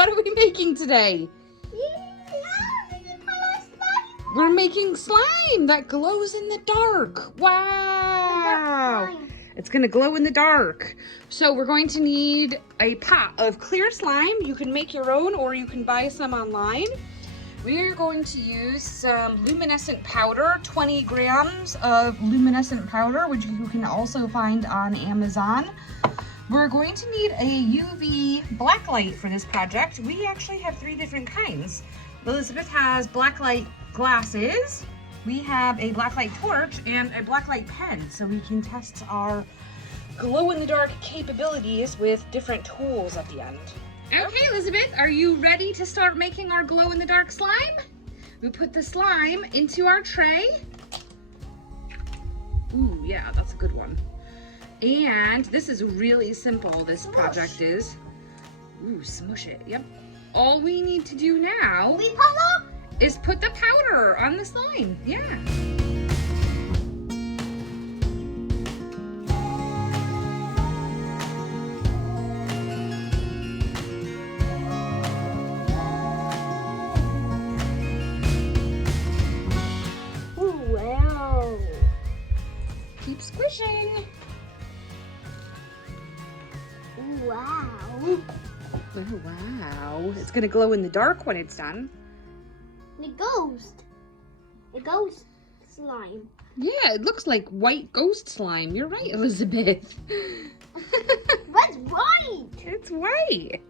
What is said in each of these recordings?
what are we making today? We're making slime that glows in the dark. Wow. It's gonna glow in the dark. So we're going to need a pot of clear slime. You can make your own or you can buy some online. We are going to use some luminescent powder, 20 grams of luminescent powder, which you can also find on Amazon. We're going to need a UV blacklight for this project. We actually have 3 different kinds. Elizabeth has blacklight glasses. We have a blacklight torch and a blacklight pen, so we can test our glow-in-the-dark capabilities with different tools at the end. Okay, Elizabeth, are you ready to start making our glow-in-the-dark slime? We put the slime into our tray. Ooh, yeah, that's a good one. And this is really simple, this project is. Ooh, smush it, yep. All we need to do now is put the powder on the slime, yeah. Keep squishing. Wow. Oh, wow. It's gonna glow in the dark when it's done. The ghost. The ghost slime. Yeah, it looks like white ghost slime. You're right, Elizabeth. That's white. It's white.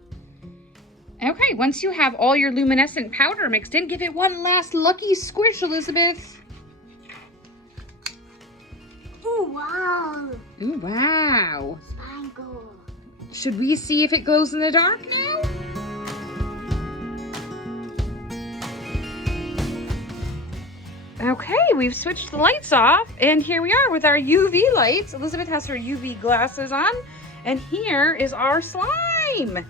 Okay, once you have all your luminescent powder mixed in, give it one last lucky squish, Elizabeth. Oh, wow. Ooh, wow. Spangle. Should we see if it glows in the dark now? Okay, we've switched the lights off, and here we are with our UV lights. Elizabeth has her UV glasses on, and here is our slime.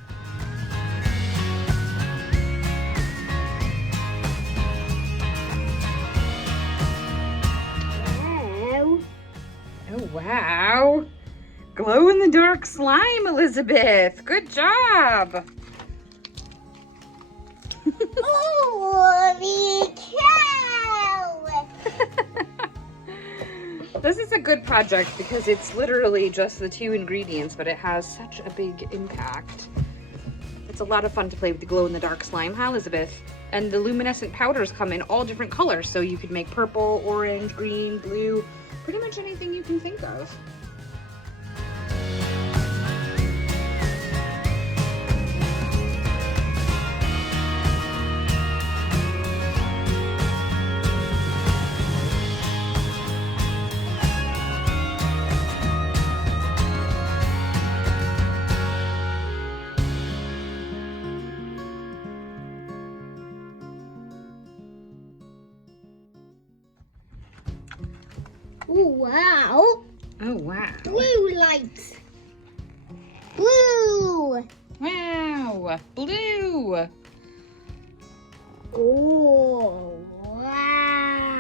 Oh, wow. Glow in the dark slime, Elizabeth. Good job. Holy cow! This is a good project because it's literally just the 2 ingredients, but it has such a big impact. It's a lot of fun to play with the glow in the dark slime, huh, Elizabeth? And the luminescent powders come in all different colors, so you could make purple, orange, green, blue, pretty much anything you can think of. Oh, wow. Oh, wow. Blue lights. Blue. Wow. Blue. Oh, wow.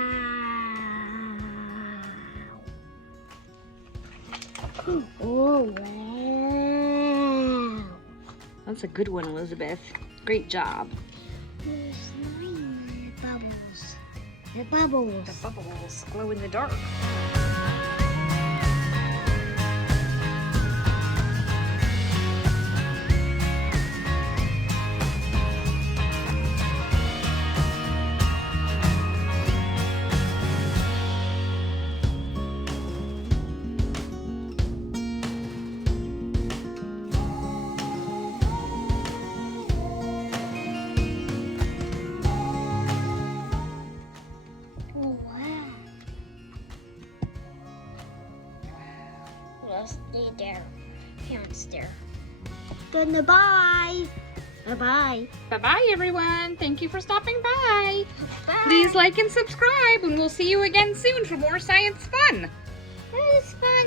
Oh, wow. That's a good one, Elizabeth. Great job. The slime bubbles. The bubbles. The bubbles glow in the dark. Stay there. Parents there. Then bye. Bye-bye. Bye-bye, everyone. Thank you for stopping by. Bye. Please like and subscribe, and we'll see you again soon for more science fun. It's fun.